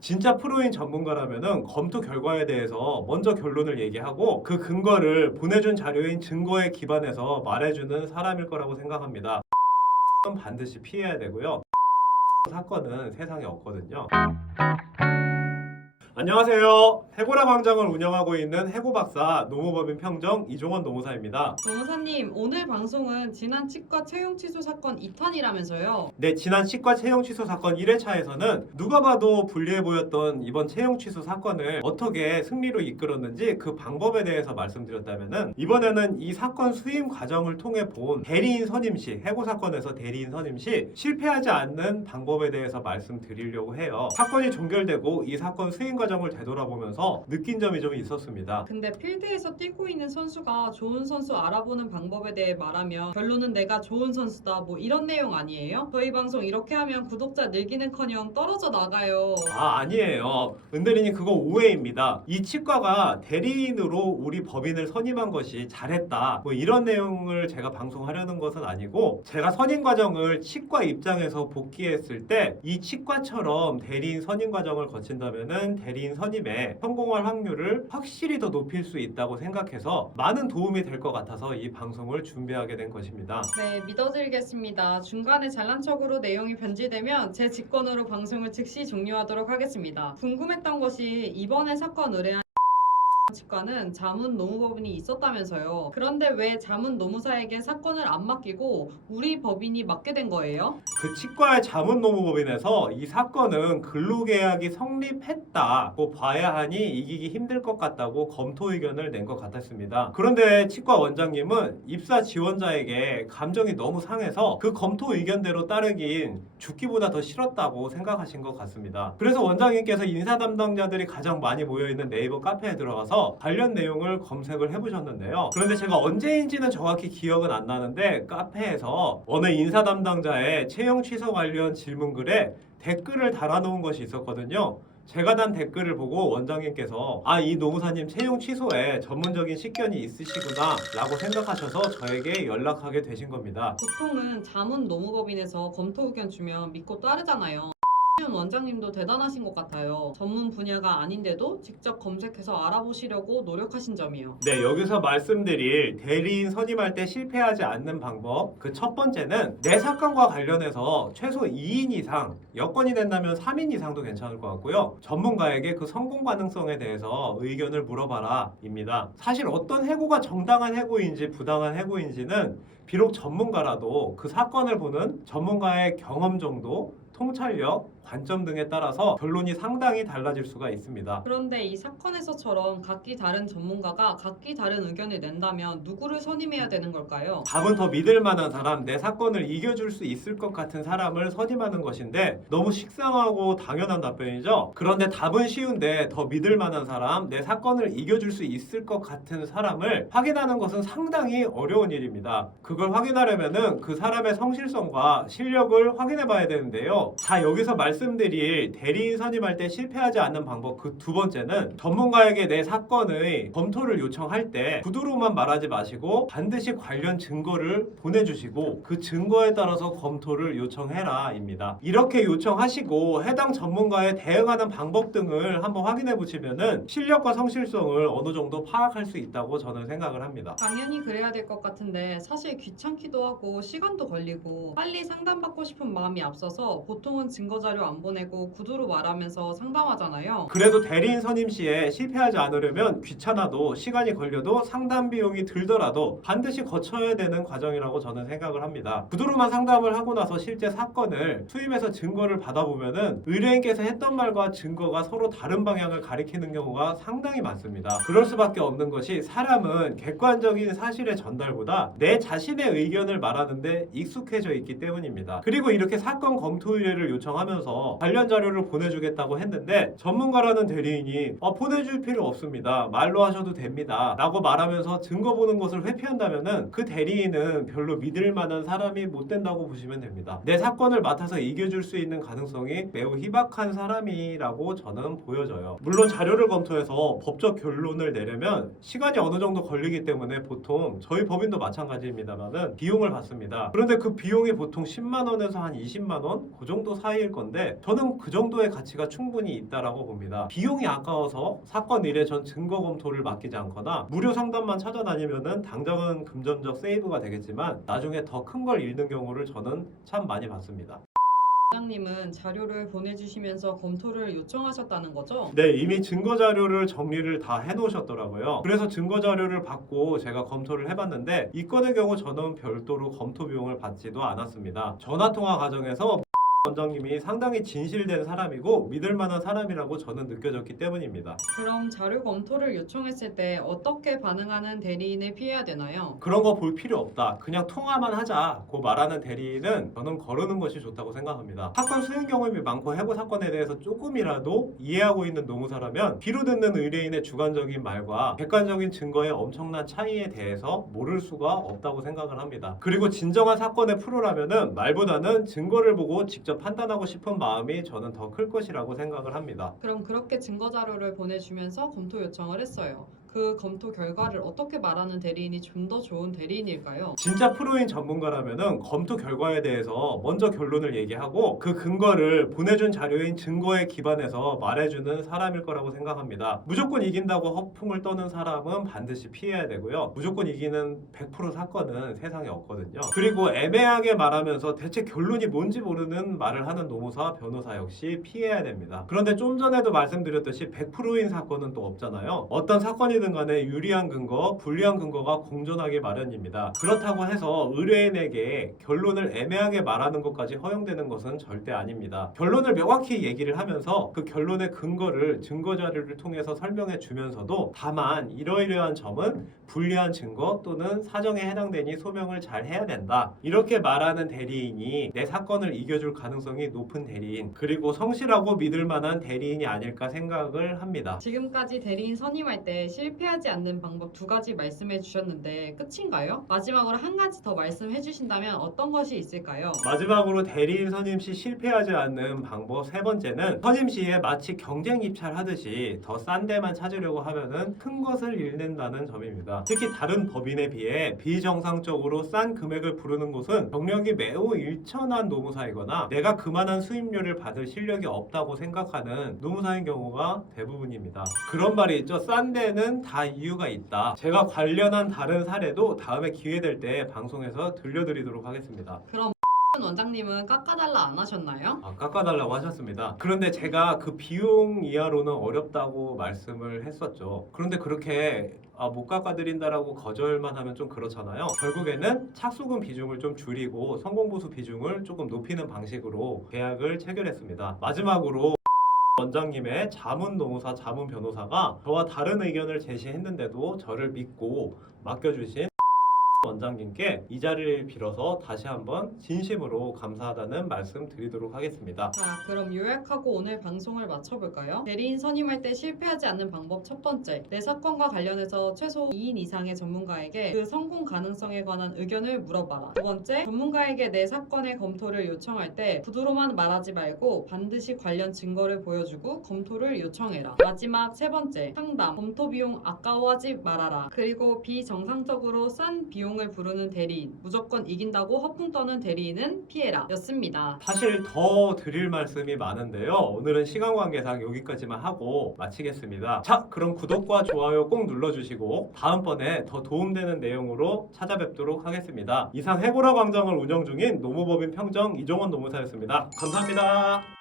진짜 프로인 전문가라면은 검토 결과에 대해서 먼저 결론을 얘기하고 그 근거를 보내준 자료인 증거에 기반해서 말해주는 사람일 거라고 생각합니다. 반드시 피해야 되고요. 사건은 세상에 없거든요. 안녕하세요. 해고라 광장을 운영하고 있는 해고박사 노무법인 평정 이종원 노무사입니다. 노무사님, 오늘 방송은 지난 치과 채용 취소 사건 2탄이라면서요. 네, 지난 치과 채용 취소 사건 1회차에서는 누가 봐도 불리해 보였던 이번 채용 취소 사건을 어떻게 승리로 이끌었는지 그 방법에 대해서 말씀드렸다면은 이번에는 이 사건 수임 과정을 통해 본 대리인 선임 시, 해고 사건에서 대리인 선임 시 실패하지 않는 방법에 대해서 말씀드리려고 해요. 사건이 종결되고 이 사건 수임 과정을 되돌아보면서 느낀 점이 좀 있었습니다. 근데 필드에서 뛰고 있는 선수가 좋은 선수 알아보는 방법에 대해 말하면 결론은 내가 좋은 선수다 뭐 이런 내용 아니에요? 저희 방송 이렇게 하면 구독자 늘기는커녕 떨어져 나가요. 아니에요. 은대리님 그거 오해입니다. 이 치과가 대리인으로 우리 법인을 선임한 것이 잘했다. 뭐 이런 내용을 제가 방송하려는 것은 아니고 제가 선임 과정을 치과 입장에서 복귀했을 때 이 치과처럼 대리인 선임 과정을 거친다면은 대리인 선임에 성공할 확률을 확실히 더 높일 수 있다고 생각해서 많은 도움이 될 것 같아서 이 방송을 준비하게 된 것입니다. 네, 믿어드리겠습니다. 중간에 잘난 척으로 내용이 변질되면 제 직권으로 방송을 즉시 종료하도록 하겠습니다. 궁금했던 것이 이번에 사건 의뢰한 치과는 자문 노무법인이 있었다면서요. 그런데 왜 자문 노무사에게 사건을 안 맡기고 우리 법인이 맡게 된 거예요? 그 치과의 자문노무법인에서 이 사건은 근로계약이 성립했다고 봐야 하니 이기기 힘들 것 같다고 검토 의견을 낸 것 같았습니다. 그런데 치과 원장님은 입사 지원자에게 감정이 너무 상해서 그 검토 의견대로 따르긴 죽기보다 더 싫었다고 생각하신 것 같습니다. 그래서 원장님께서 인사 담당자들이 가장 많이 모여있는 네이버 카페에 들어가서 관련 내용을 검색을 해보셨는데요. 그런데 제가 언제인지는 정확히 기억은 안 나는데 카페에서 어느 인사 담당자의 채용 취소 관련 질문글에 댓글을 달아놓은 것이 있었거든요. 제가 단 댓글을 보고 원장님께서 이 노무사님 채용 취소에 전문적인 식견이 있으시구나 라고 생각하셔서 저에게 연락하게 되신 겁니다. 보통은 자문 노무법인에서 검토 의견 주면 믿고 따르잖아요. 원장님도 대단하신 것 같아요. 전문 분야가 아닌데도 직접 검색해서 알아보시려고 노력하신 점이요. 네, 여기서 말씀드릴 대리인 선임할 때 실패하지 않는 방법 그 첫 번째는 내 사건과 관련해서 최소 2인 이상 여건이 된다면 3인 이상도 괜찮을 것 같고요. 전문가에게 그 성공 가능성에 대해서 의견을 물어봐라 입니다. 사실 어떤 해고가 정당한 해고인지 부당한 해고인지는 비록 전문가라도 그 사건을 보는 전문가의 경험 정도 통찰력, 관점 등에 따라서 결론이 상당히 달라질 수가 있습니다. 그런데 이 사건에서처럼 각기 다른 전문가가 각기 다른 의견을 낸다면 누구를 선임해야 되는 걸까요? 답은 더 믿을 만한 사람, 내 사건을 이겨줄 수 있을 것 같은 사람을 선임하는 것인데 너무 식상하고 당연한 답변이죠? 그런데 답은 쉬운데 더 믿을 만한 사람, 내 사건을 이겨줄 수 있을 것 같은 사람을 확인하는 것은 상당히 어려운 일입니다. 그걸 확인하려면은 그 사람의 성실성과 실력을 확인해 봐야 되는데요. 자, 여기서 말씀드릴 대리인 선임할 때 실패하지 않는 방법 그 두 번째는 전문가에게 내 사건의 검토를 요청할 때 구두로만 말하지 마시고 반드시 관련 증거를 보내주시고 그 증거에 따라서 검토를 요청해라 입니다. 이렇게 요청하시고 해당 전문가에 대응하는 방법 등을 한번 확인해 보시면은 실력과 성실성을 어느 정도 파악할 수 있다고 저는 생각을 합니다. 당연히 그래야 될 것 같은데 사실 귀찮기도 하고 시간도 걸리고 빨리 상담받고 싶은 마음이 앞서서 보통은 증거자료 안 보내고 구두로 말하면서 상담하잖아요. 그래도 대리인 선임 시에 실패하지 않으려면 귀찮아도 시간이 걸려도 상담 비용이 들더라도 반드시 거쳐야 되는 과정이라고 저는 생각을 합니다. 구두로만 상담을 하고 나서 실제 사건을 수임해서 증거를 받아보면은 의뢰인께서 했던 말과 증거가 서로 다른 방향을 가리키는 경우가 상당히 많습니다. 그럴 수밖에 없는 것이 사람은 객관적인 사실의 전달보다 내 자신의 의견을 말하는데 익숙해져 있기 때문입니다. 그리고 이렇게 사건 검토 의뢰를 요청하면서 관련 자료를 보내주겠다고 했는데 전문가라는 대리인이 보내줄 필요 없습니다. 말로 하셔도 됩니다. 라고 말하면서 증거 보는 것을 회피한다면은 그 대리인은 별로 믿을 만한 사람이 못 된다고 보시면 됩니다. 내 사건을 맡아서 이겨줄 수 있는 가능성이 매우 희박한 사람이라고 저는 보여져요. 물론 자료를 검토해서 법적 결론을 내려면 시간이 어느 정도 걸리기 때문에 보통 저희 법인도 마찬가지입니다만은 비용을 받습니다. 그런데 그 비용이 보통 10만 원에서 한 20만 원? 그 정도 정도 사이일 건데 저는 그 정도의 가치가 충분히 있다라고 봅니다. 비용이 아까워서 사건 일에 전 증거 검토를 맡기지 않거나 무료 상담만 찾아다니면은 당장은 금전적 세이브가 되겠지만 나중에 더 큰 걸 잃는 경우를 저는 참 많이 봤습니다. 원장님은 자료를 보내주시면서 검토를 요청하셨다는 거죠? 네, 이미 증거 자료를 정리를 다 해놓으셨더라고요. 그래서 증거 자료를 받고 제가 검토를 해봤는데 이 건의 경우 저는 별도로 검토 비용을 받지도 않았습니다. 전화 통화 과정에서 원장님이 상당히 진실된 사람이고 믿을 만한 사람이라고 저는 느껴졌기 때문입니다. 그럼 자료 검토를 요청했을 때 어떻게 반응하는 대리인을 피해야 되나요? 그런 거 볼 필요 없다. 그냥 통화만 하자고 말하는 대리인은 저는 거르는 것이 좋다고 생각합니다. 사건 수행 경험이 많고 해고 사건에 대해서 조금이라도 이해하고 있는 노무사라면 귀로 듣는 의뢰인의 주관적인 말과 객관적인 증거의 엄청난 차이에 대해서 모를 수가 없다고 생각을 합니다. 그리고 진정한 사건의 프로라면은 말보다는 증거를 보고 직접 판단하고 싶은 마음이 저는 더 클 것이라고 생각을 합니다. 그럼 그렇게 증거 자료를 보내주면서 검토 요청을 했어요. 그 검토 결과를 어떻게 말하는 대리인이 좀 더 좋은 대리인일까요? 진짜 프로인 전문가라면은 검토 결과에 대해서 먼저 결론을 얘기하고 그 근거를 보내준 자료인 증거에 기반해서 말해주는 사람일 거라고 생각합니다. 무조건 이긴다고 허풍을 떠는 사람은 반드시 피해야 되고요. 무조건 이기는 100% 사건은 세상에 없거든요. 그리고 애매하게 말하면서 대체 결론이 뭔지 모르는 말을 하는 노무사, 변호사 역시 피해야 됩니다. 그런데 좀 전에도 말씀드렸듯이 100%인 사건은 또 없잖아요. 어떤 사건이든 간에 유리한 근거, 불리한 근거가 공존하기 마련입니다. 그렇다고 해서 의뢰인에게 결론을 애매하게 말하는 것까지 허용되는 것은 절대 아닙니다. 결론을 명확히 얘기를 하면서 그 결론의 근거를 증거 자료를 통해서 설명해 주면서도 다만 이러이러한 점은 불리한 증거 또는 사정에 해당되니 소명을 잘 해야 된다. 이렇게 말하는 대리인이 내 사건을 이겨줄 가능성이 높은 대리인, 그리고 성실하고 믿을 만한 대리인이 아닐까 생각을 합니다. 지금까지 대리인 선임할 때 실패하지 않는 방법 2가지 말씀해 주셨는데 끝인가요? 마지막으로 한 가지 더 말씀해 주신다면 어떤 것이 있을까요? 마지막으로 대리인 선임 시 실패하지 않는 방법 3번째는 선임 시에 마치 경쟁 입찰하듯이 더 싼 데만 찾으려고 하면은 큰 것을 잃는다는 점입니다. 특히 다른 법인에 비해 비정상적으로 싼 금액을 부르는 곳은 경력이 매우 일천한 노무사이거나 내가 그만한 수임료를 받을 실력이 없다고 생각하는 노무사인 경우가 대부분입니다. 그런 말이 있죠. 싼 데는 다 이유가 있다. 제가 관련한 다른 사례도 다음에 기회 될 때 방송에서 들려드리도록 하겠습니다. 그럼 원장님은 깎아달라 안 하셨나요? 깎아달라고 하셨습니다. 그런데 제가 그 비용 이하로는 어렵다고 말씀을 했었죠. 그런데 그렇게 못 깎아드린다라고 거절만 하면 좀 그렇잖아요. 결국에는 착수금 비중을 좀 줄이고 성공보수 비중을 조금 높이는 방식으로 계약을 체결했습니다. 마지막으로 원장님의 자문노무사, 자문변호사가 저와 다른 의견을 제시했는데도 저를 믿고 맡겨주신 원장님께 이 자리를 빌어서 다시 한번 진심으로 감사하다는 말씀 드리도록 하겠습니다. 자, 그럼 요약하고 오늘 방송을 마쳐볼까요? 대리인 선임할 때 실패하지 않는 방법 1번째, 내 사건과 관련해서 최소 2인 이상의 전문가에게 그 성공 가능성에 관한 의견을 물어봐라. 2번째, 전문가에게 내 사건의 검토를 요청할 때 구두로만 말하지 말고 반드시 관련 증거를 보여주고 검토를 요청해라. 마지막 3번째, 상담, 검토 비용 아까워하지 말아라. 그리고 비정상적으로 싼 비용을 부르는 대리인, 무조건 이긴다고 허풍 떠는 대리인은 피해라 였습니다. 사실 더 드릴 말씀이 많은데요. 오늘은 시간 관계상 여기까지만 하고 마치겠습니다. 자, 그럼 구독과 좋아요 꼭 눌러주시고 다음번에 더 도움되는 내용으로 찾아뵙도록 하겠습니다. 이상 해고라 광장을 운영 중인 노무법인 평정 이종원 노무사였습니다. 감사합니다.